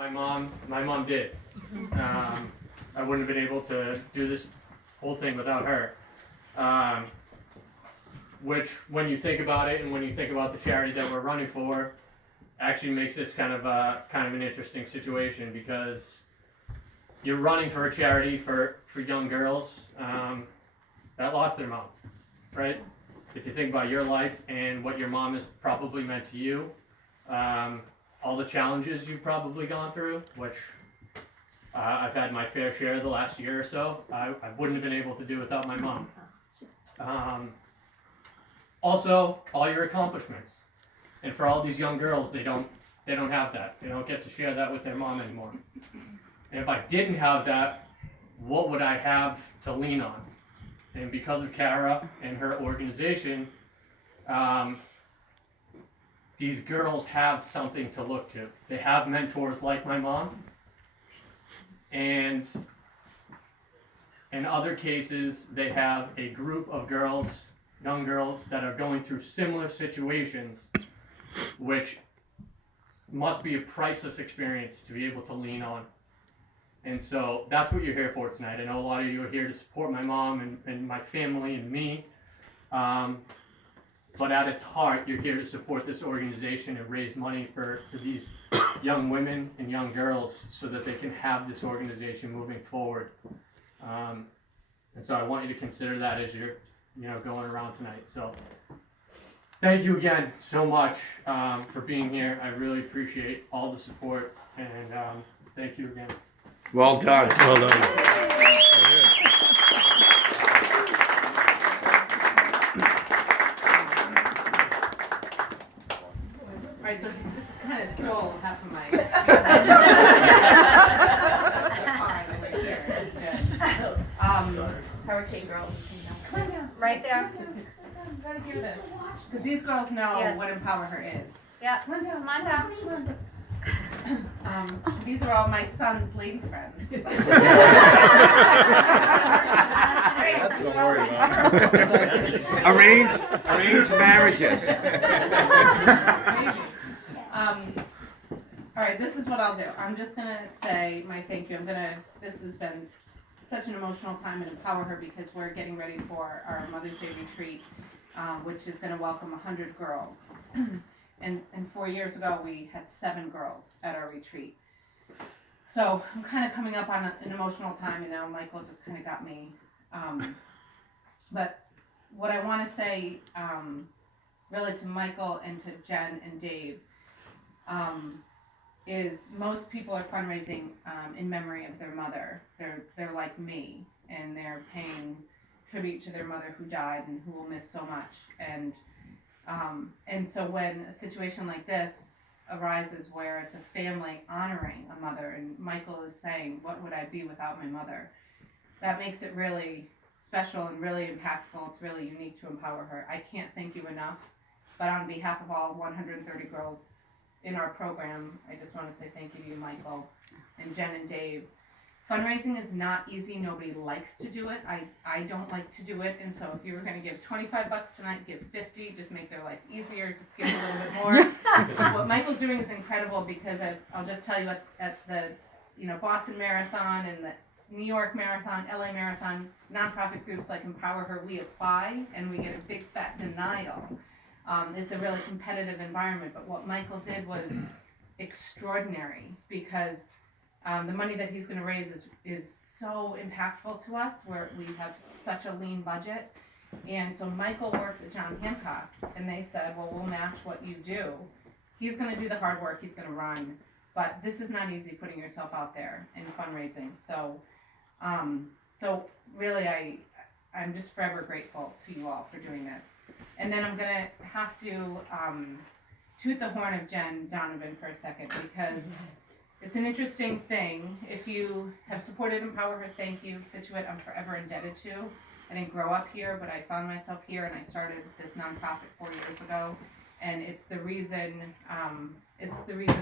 My mom did. I wouldn't have been able to do this whole thing without her. Um, which, when you think about it, and when you think about the charity that we're running for, actually makes this kind of an interesting situation, because you're running for a charity for young girls that lost their mom, right? If you think about your life and what your mom has probably meant to you, all the challenges you've probably gone through, which I've had my fair share the last year or so, I wouldn't have been able to do without my mom. Also, all your accomplishments. And for all these young girls, they don't have that. They don't get to share that with their mom anymore. And if I didn't have that, what would I have to lean on? And because of Kara and her organization, these girls have something to look to. They have mentors like my mom. And in other cases, they have a group of girls, young girls, that are going through similar situations, which must be a priceless experience to be able to lean on. And so that's what you're here for tonight. I know a lot of you are here to support my mom and my family and me. But at its heart, you're here to support this organization and raise money for these young women and young girls so that they can have this organization moving forward. And so I want you to consider that as you're going around tonight. So thank you again so much for being here. I really appreciate all the support, and thank you again. Well done. Well done. All right, so he's just kind of stole half of my Hurricane Girls. Come on down. Right there. Gotta hear this. Because these girls know Yes. what empowerHER is. Yeah. Come on down. Come on down. These are all my son's lady friends. That's what I'm worried about. Arranged marriages. All right, this is what I'll do. I'm just gonna say my thank you. This has been such an emotional time in empowerHER because we're getting ready for our Mother's Day retreat, which is gonna welcome 100 girls. And 4 years ago, we had 7 girls at our retreat. So I'm kind of coming up on an emotional time, and now Michael just kind of got me. But what I want to say, really to Michael and to Jen and Dave, is most people are fundraising in memory of their mother. They're like me, and they're paying tribute to their mother who died and who will miss so much. And so when a situation like this arises where it's a family honoring a mother, and Michael is saying, what would I be without my mother? That makes it really special and really impactful. It's really unique to empowerHER. I can't thank you enough, but on behalf of all 130 girls in our program, I just want to say thank you to you, Michael, and Jen and Dave. Fundraising is not easy. Nobody likes to do it. I don't like to do it. And so if you were going to give $25 tonight, give 50. Just make their life easier. Just give a little bit more. What Michael's doing is incredible because I'll just tell you at the Boston Marathon and the New York Marathon, LA Marathon, nonprofit groups like empowerHER, we apply and we get a big fat denial. It's a really competitive environment. But what Michael did was extraordinary because the money that he's going to raise is so impactful to us, where we have such a lean budget. And so Michael works at John Hancock, and they said, well, we'll match what you do. He's going to do the hard work, he's going to run, but this is not easy, putting yourself out there in fundraising. So really I'm just forever grateful to you all for doing this. And then I'm going to have to toot the horn of Jen Donovan for a second, because it's an interesting thing. If you have supported empowerHER, thank you. Situate, I'm forever indebted to. I didn't grow up here, but I found myself here, and I started this nonprofit 4 years ago. And it's the reason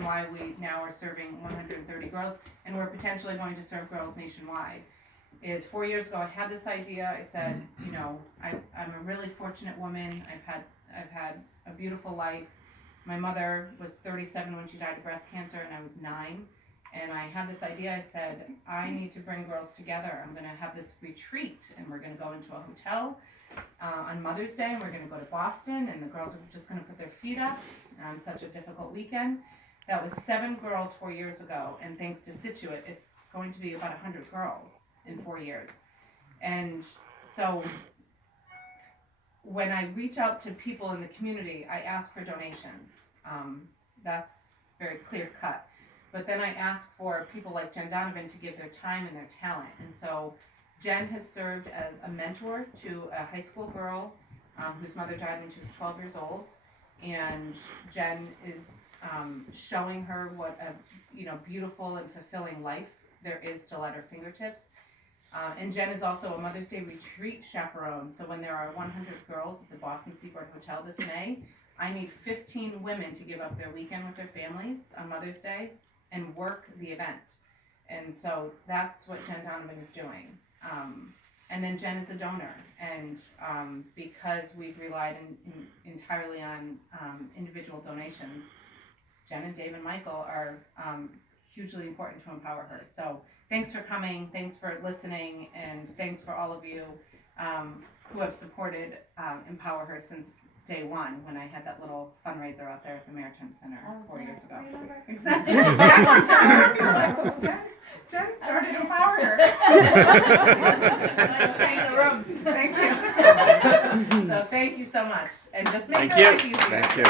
why we now are serving 130 girls, and we're potentially going to serve girls nationwide. Is 4 years ago I had this idea. I said, I'm a really fortunate woman. I've had a beautiful life. My mother was 37 when she died of breast cancer, and I was 9. And I had this idea. I said, I need to bring girls together. I'm going to have this retreat, and we're going to go into a hotel on Mother's Day, and we're going to go to Boston, and the girls are just going to put their feet up on such a difficult weekend. That was 7 girls 4 years ago, and thanks to Situate, it's going to be about 100 girls in 4 years. And so when I reach out to people in the community, I ask for donations. That's very clear cut. But then I ask for people like Jen Donovan to give their time and their talent. And so Jen has served as a mentor to a high school girl whose mother died when she was 12 years old. And Jen is showing her what a beautiful and fulfilling life there is still at her fingertips. And Jen is also a Mother's Day retreat chaperone. So when there are 100 girls at the Boston Seaport Hotel this May, I need 15 women to give up their weekend with their families on Mother's Day and work the event. And so that's what Jen Donovan is doing. And then Jen is a donor. And because we've relied entirely on individual donations, Jen and Dave and Michael are hugely important to empowerHER. So thanks for coming, thanks for listening, and thanks for all of you who have supported empowerHER since day one when I had that little fundraiser out there at the Maritime Center 4 years ago. Exactly. Jen started empowerHER. I'm staying in the room. Thank you. So thank you so much. And just make Thank your you. life easier. Thank you. Oh.